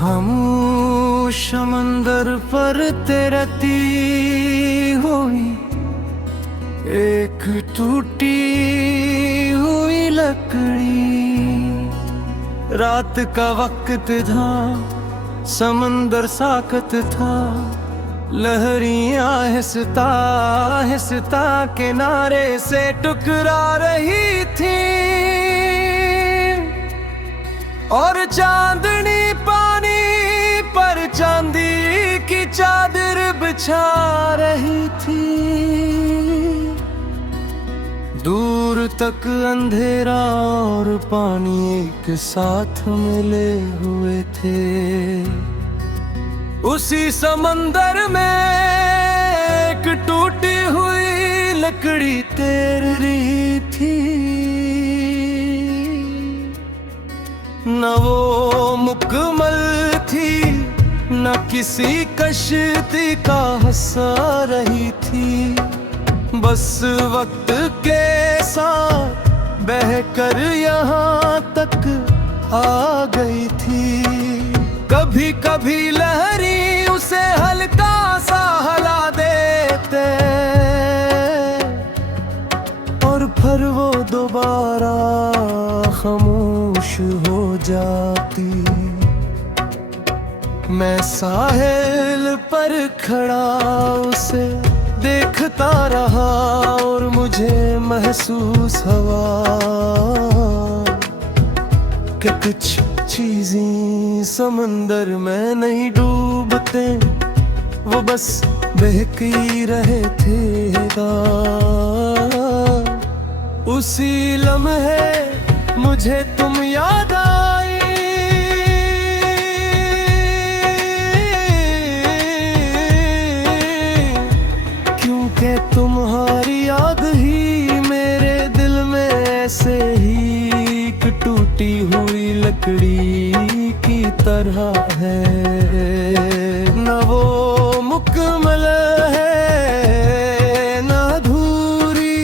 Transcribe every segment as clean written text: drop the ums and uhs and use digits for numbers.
खामोश समंदर पर तैरती हुई एक टूटी हुई लकड़ी। रात का वक्त था, समंदर साकत था, लहरियां आहिस्ता आहिस्ता किनारे से टकरा रही थी और चांदनी पानी पर चांदी की चादर बिछा रही थी। दूर तक अंधेरा और पानी एक साथ मिले हुए थे। उसी समंदर में एक टूटी हुई लकड़ी तैर रही थी। न वो मुकम्मल थी, न किसी कश्ती का हिस्सा रही थी, बस वक्त के साथ बहकर यहाँ तक आ गई थी। कभी कभी लहरी उसे हल्का सा हिला देते और फिर वो दोबारा खामोश हो जाती। मैं साहिल पर खड़ा उसे देखता रहा और मुझे महसूस हुआ कि कुछ चीजें समंदर में नहीं डूबते, वो बस बहकी रहे थे। उसी लम्हे मुझे तुम याद आई, क्योंकि तुम्हारी याद ही मेरे दिल में ऐसे ही एक टूटी हुई लकड़ी की तरह है। न वो मुकम्मल है, न अधूरी,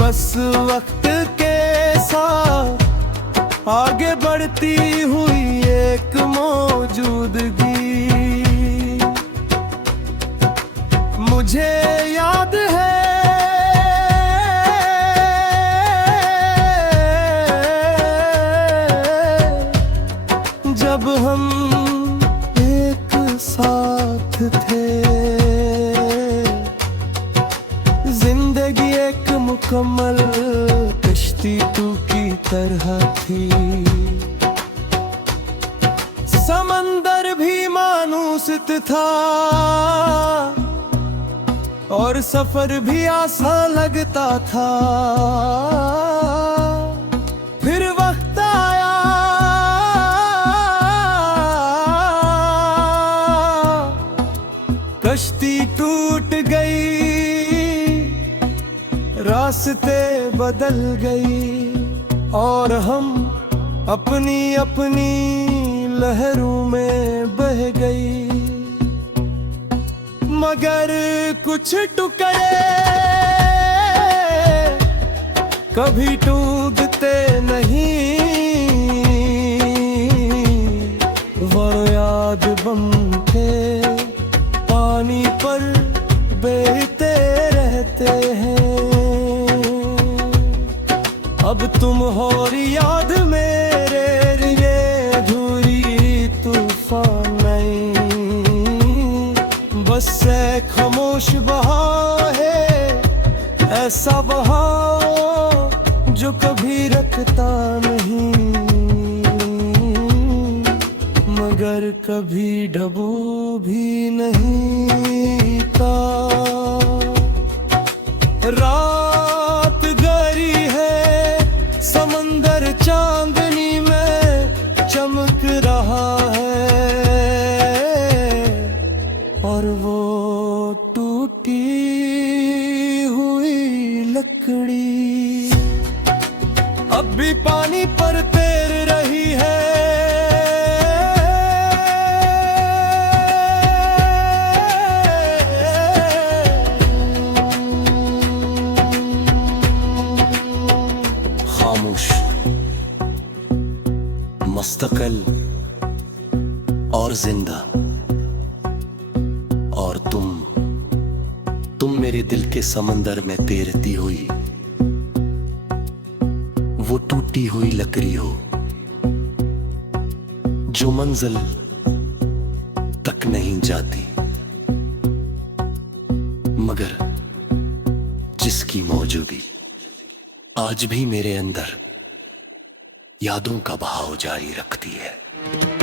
बस वक्त के साथ आगे बढ़ती हुई एक मौजूदगी। मुझे याद है जब हम एक साथ थे, जिंदगी एक मुकम्मल कश्ती तू की तरह थी। समंदर भी मानूसित था और सफर भी आसान लगता था। फिर वक्त आया कश्ती टूट गई, रास्ते बदल गई और हम अपनी अपनी लहरों में बह गई। मगर कुछ टुकड़े कभी टूटते नहीं, वो याद बन के पानी पर बहते रहते हैं। अब तुम हो याद मेरे लिए अधूरी तूफान नहीं, बस एक खामोश बहाव है, ऐसा बहाव जो कभी रखता नहीं, मगर कभी डबू भी नहीं था। रात गहरी है, समंदर चांदनी में चमक रहा है और वो टूटी हुई लकड़ी अब भी पानी पर तैर रही है। मुस्तकिल और जिंदा। और तुम मेरे दिल के समंदर में तैरती हुई वो टूटी हुई लकड़ी हो जो मंजिल तक नहीं जाती, मगर जिसकी मौजूदगी आज भी मेरे अंदर यादों का बहाव जारी रखती है।